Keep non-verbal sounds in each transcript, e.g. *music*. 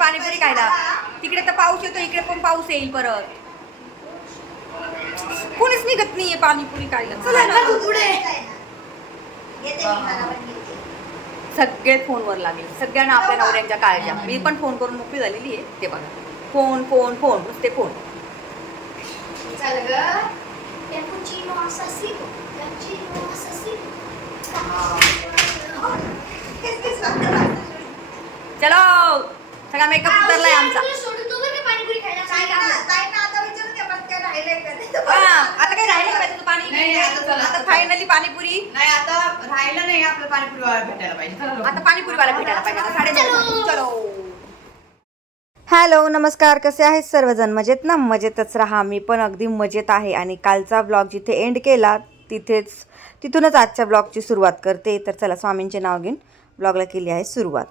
पाणीपुरी खायला. तिकडे तर पाऊस येतो इकडे पण पाऊस येईल परत. कोणीच निघत नाहीये पाणीपुरी खायला. चला ना सगळे फोनवर लागले. सगळ्यांना आपल्या नवऱ्यांच्या काळज्या. मी पण फोन करून मोकळी झालेली आहे. ते बघा. Phone phone phone. नुसते फोन. assassino. चलो. सगळा मेकअप उतरलाय आमचा. तुला सोडतो बरं का पाणीपुरी खायला? काय काम हा, आता काय राहिलं का तुझं पाणी? नाही, आता चला. आता फायनली पाणीपुरी. नाही आता राहिलं नाही आपलं पाणीपुरी वाला भेटायला पाहिजे. चला लवकर. आता पाणीपुरीवाला भेटायला पाहिजे. आता साडेनऊ चलो. हॅलो नमस्कार. कसे आहेत सर्वजण? मजेत ना? मजेतच राहा. मी पण अगदी मजेत आहे. आणि कालचा ब्लॉग जिथे एंड केला तिथेच तिथूनच आजच्या ब्लॉगची सुरुवात करते. तर चला स्वामींचे नाव घेऊन ब्लॉगला केली आहे सुरुवात.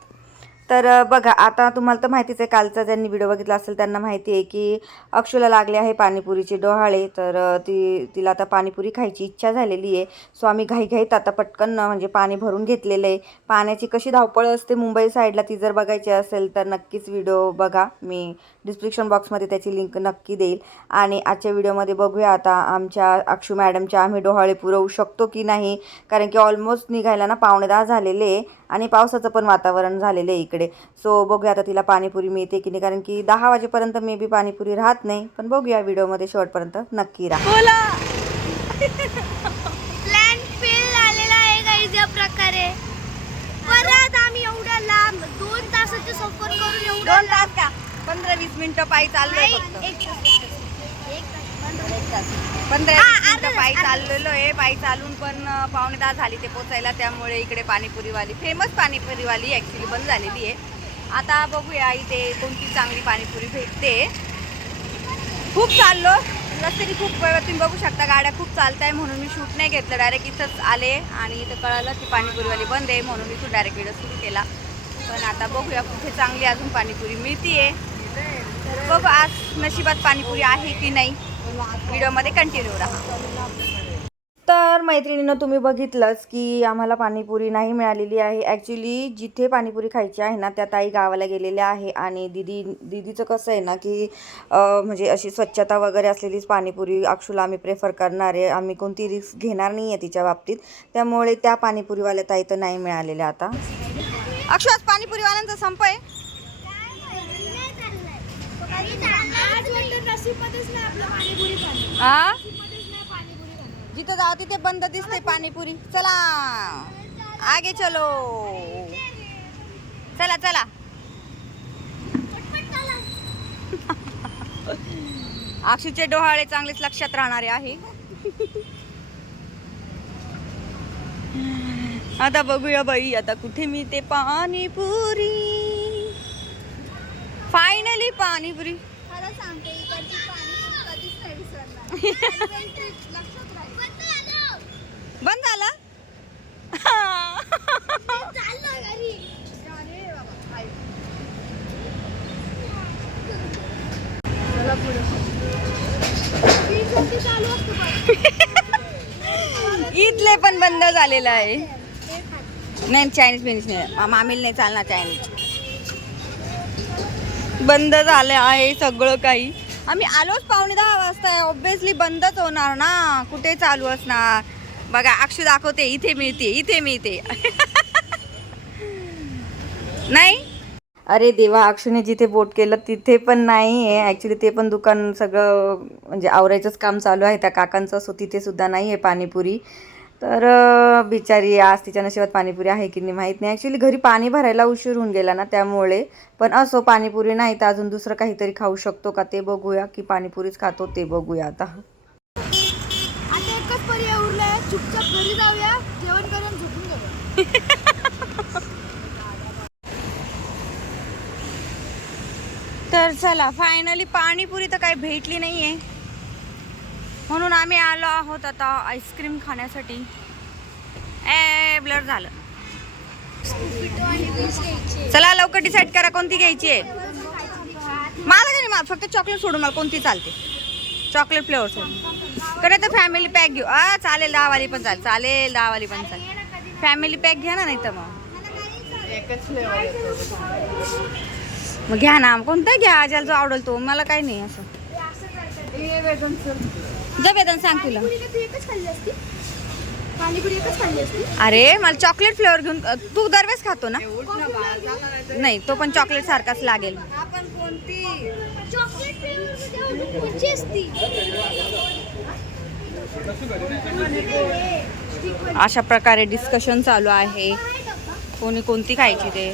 तर बघा आता तुम्हाला तर माहितीच आहे कालचा ज्यांनी व्हिडिओ बघितला असेल त्यांना माहिती आहे की अक्षुला लागले आहे पाणीपुरीचे डोहाळे. तर ती तिला आता पाणीपुरी खायची इच्छा झालेली आहे. सो आम्ही घाईघाईत आता पटकन म्हणजे पाणी भरून घेतलेलं आहे. पाण्याची कशी धावपळ असते मुंबई साईडला ती जर बघायची असेल तर नक्कीच व्हिडिओ बघा. मी डिस्क्रिप्शन बॉक्समध्ये त्याची लिंक नक्की देईल. आणि आजच्या व्हिडिओमध्ये बघूया आता आमच्या अक्षू मॅडमच्या आम्ही डोहाळे पुरवू शकतो की नाही? कारण की ऑलमोस्ट निघायला ना पावणे दहा झालेले आहे आणि पावसाचं पण वातावरण झालेलं आहे इकडे. सो बघूया आता तिला पाणीपुरी मिळते की नाही कारण की दहा वाजेपर्यंत मे बी पाणीपुरी राहत नाही. पण बघूया व्हिडिओमध्ये शेवटपर्यंत नक्की राहा. बोला. प्लॅन फेल झालेला आहे काही प्रकारे? परत आम्ही एवढा लांब दोन तासाचे सफर करून एवढा दोन तास का? पंधरा वीस मिनिटं पायी चाललोय एक तास, एक तास. एक तास, पंधरा एक तास. पंधरा पायी चाललेलो आहे पायी चालून पण पावणे दहा झाली ते पोचायला त्यामुळे इकडे पाणीपुरीवाली फेमस पाणीपुरीवाली ॲक्च्युली बंद झालेली आहे. आता बघूया इथे कोणती चांगली पाणीपुरी भेटते. खूप चाललो. रस्त्याने खूप तुम्ही बघू शकता गाड्या खूप चालत आहे म्हणून मी शूट नाही घेतलं डायरेक्ट इथंच आले आणि इथं कळालं की पाणीपुरीवाली बंद आहे म्हणून इथून डायरेक्ट व्हिडिओ सुरू केला. पण आता बघूया कुठे चांगली अजून पाणीपुरी मिळतीये. तर बघू आज नशिबात पाणीपुरी आहे की नाही. व्हिडिओमध्ये कंटिन्यू राहा. तर मैत्रिणीनं तुम्ही बघितलंच की आम्हाला पाणीपुरी नाही मिळालेली आहे. ॲक्च्युली जिथे पाणीपुरी खायची आहे ना त्या ताई गावाला गेलेल्या आहे आणि दिदी दिदीचं कसं आहे ना की म्हणजे अशी स्वच्छता वगैरे असलेलीच पाणीपुरी अक्षूला आम्ही प्रेफर करणार आहे. आम्ही कोणती रिस्क घेणार नाही आहे तिच्या बाबतीत. त्यामुळे त्या पाणीपुरीवाल्या ताई तर नाही मिळालेल्या आता. अक्षू आज पाणीपुरीवाल्यांचा संप आहे. आ. जिथं जाऊ तिथे बंद दिसते पाणीपुरी. चला. आगे चलो. चला चला. *laughs* अक्षूचे डोहाळे चांगलेच लक्षात राहणारे आहे. आता बघूया बाई आता कुठे मी ते पाणीपुरी. फायनली पाणीपुरी. खरं सांगते इकडची पाणीपुरी कधीच नाही विसरणार. *laughs* Adventure लक्षात राहील. बंद झाला असतं पण. इथले पण बंद झालेलं आहे. नाही चायनीज बिनीज नाही मामीला नाही चालणार चायनीज बंद झालं आहे सगळं काही. आम्ही आलोच पावणे दहा वाजता ऑब्विसली बंदच होणार ना. कुठे चालू असणार? बघा अक्षू दाखवते इथे मिळते इथे मिळते. *laughs* नाही? अरे देवा अक्षूने जिथे बोट केलं तिथे पण नाही आहे. ॲक्च्युली ते पण दुकान सगळं म्हणजे आवरायचंच काम चालू आहे. त्या काकांचं सो तिथे सुद्धा नाही आहे पाणीपुरी. तर बिचारी आज तिच्या नशिबात पाणीपुरी आहे की नाही माहीत नाही. ॲक्च्युली घरी पाणी भरायला उशीर होऊन गेला ना त्यामुळे. पण असो पाणीपुरी नाही तर अजून दुसरं काहीतरी खाऊ शकतो का ते बघूया की पाणीपुरीच खातो ते बघूया आता. आता एकच पर्याय उरलाय चुपचाप घरी जाऊया जेवण करून झोपून घेऊया तर चला फायनली पाणीपुरी तर काही भेटली नाही आहे म्हणून आम्ही आलो आहोत आता आईस्क्रीम खाण्यासाठी. ए ब्लर झालं. चला लवकर डिसाईड करा कोणती घ्यायची आहे. मला नाही मला फक्त चॉकलेट सोडून मला कोणती चालते. चॉकलेट फ्लेवर सोडून. कडे तर फॅमिली पॅक घेऊ. आ चालेल दहावाली पण चालेल. चालेल दहावाली पण चालेल. फॅमिली पॅक घ्या ना नाही तर मग. फ्लेवर मग घ्या ना कोणता घ्या? ज्याला जो आवडेल तो. मला काही नाही असं. जा वेदन सांग तुला. पाणीपुरी का तू एकच खाल्ली असती? पाणीपुरी एकच खाल्ली असती? अरे मला चॉकलेट फ्लेवर घेऊन तू दरवेळेस खातो ना? नाही तो पण चॉकलेट सारखाच लागेल. आपण कोणती? चॉकलेट फ्लेवर कोणची असती. अशा प्रकारे डिस्कशन चालू आहे. कोणी कोणती खायची ते?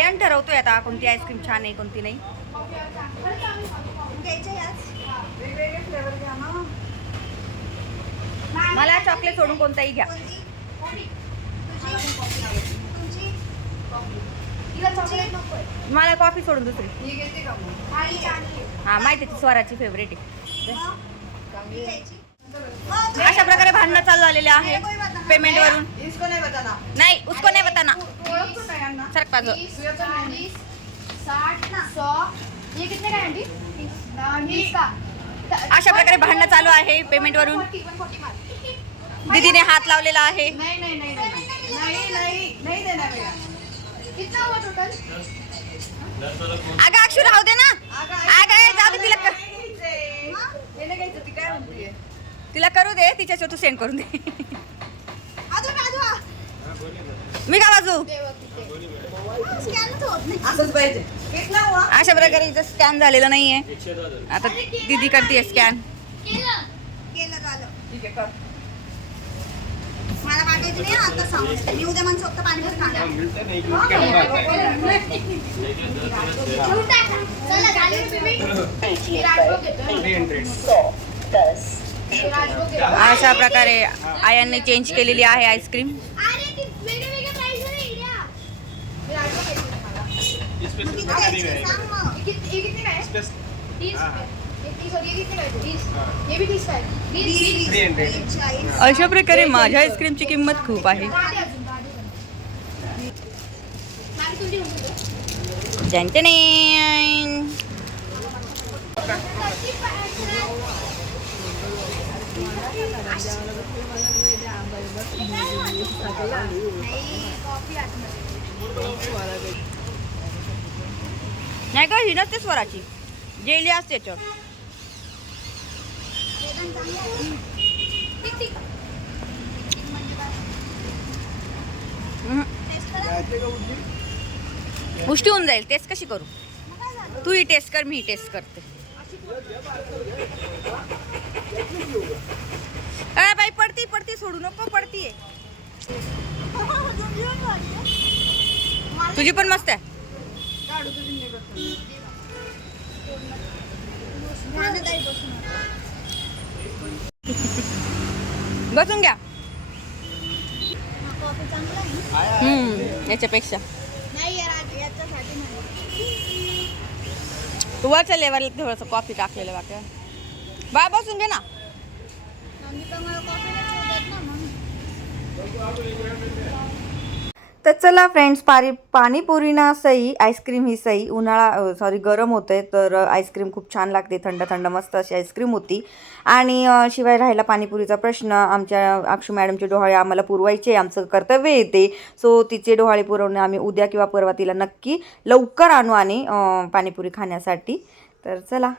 आयन ठरवतोय आता कोणती आईस्क्रीम छान आहे कोणती नाही. मला चॉकलेट सोडून कोणताही घ्या. मला कॉफी सोडून दुसरी. ही हा माहिती स्वराची फेवरेट आहे. अशा प्रकारे भांडणं चालू झालेले आहे. पेमेंट वरून. इसको नाही बताना नाही उसको नाही बताना तू ओळखतो का यांना. सरक बाजू चालीस साठ सौ. ये कितने का है आंटी बीस का अशा प्रकारे भांडणं चालू आहे पेमेंट वरून. 140, 140 मार. दीदीने हात लावलेला आहे. नाही नाही नाही नाही. नाही नाही नाही देणार बेटा. कितना हुआ टोटल अगं अक्षू राहू दे ना. अगं जाऊ दे तिला म्हणते तिला करू दे तिच्याच्यावर तू सेंड करून दे. मी का बाजू स्कॅन होत नाही असंच पाहिजे. घेतला हुआ अशा प्रकारे इथं स्कॅन झालेलं नाहीये. आता दीदी करते स्कॅन केलं. केलं झालं. ठीक आहे कर. मला वाटायचं नाही आता सांगू मी उद्या म्हणजे फक्त पाणी खाणार. *laughs* अशा प्रकारे आयांनी चेंज केलेली आहे आईस्क्रीम. अशा प्रकारे माझ्या आईस्क्रीमची किंमत खूप आहे. दहा द्या अजून, दहा द्या. मॅम, तुम्ही घेऊन जा. जंटनेन. नाही, का ही नसते स्वराची जेली असते. उष्टी होऊन जाईल टेस्ट कशी करू? तू ही टेस्ट कर मी ही टेस्ट करते अरे बाई पडती पडती सोडू नको पडतीये तुमची पण भारी आहे. मला *laughs* तुझी पण मस्त आहे. *laughs* बसून घ्या. हम्म याच्यापेक्षा. तू वरच्या लेवल थोडस कॉफी टाकलेलं बाकी बाय बसून घे ना. तर चला फ्रेंड्स पारी पाणीपुरी ना सई आईस्क्रीम ही सई. उन्हाळा सॉरी गरम होते तर आईस्क्रीम खूप छान लागते. थंड थंड मस्त अशी आईस्क्रीम होती. आणि शिवाय राहिला पाणीपुरीचा प्रश्न आमच्या अक्षू मॅडमचे डोहाळे आम्हाला पुरवायचे आमचं कर्तव्य येते सो तिचे डोहाळे पुरवणे आम्ही उद्या किंवा परवा तिला नक्की लवकर आणू आणि पाणीपुरी खाण्यासाठी. तर चला.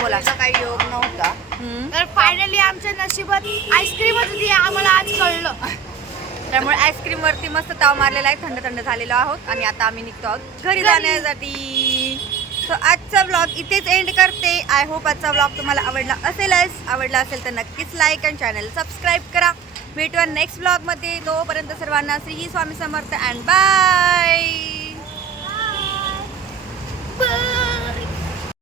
बोला. काही योग नव्हता. तर फायनली आमच्या नशिबात आईस्क्रीमच होती हे आम्हाला आज कळलं. त्यामुळे आईस्क्रीम वरती मस्त ताव मारलेला आहे. थंड थंड झालेलो आहोत आणि आता आम्ही निघतो आहोत घरी जाण्यासाठी. सो आजचा ब्लॉग इथेच एंड करते. आय होप आजचा ब्लॉग तुम्हाला आवडला असेलच आवडला असेल तर नक्कीच लाईक आणि चॅनल सबस्क्राईब करा. भेटूया नेक्स्ट ब्लॉगमध्ये तोपर्यंत सर्वांना Shri Swami Samarth and bye Bye.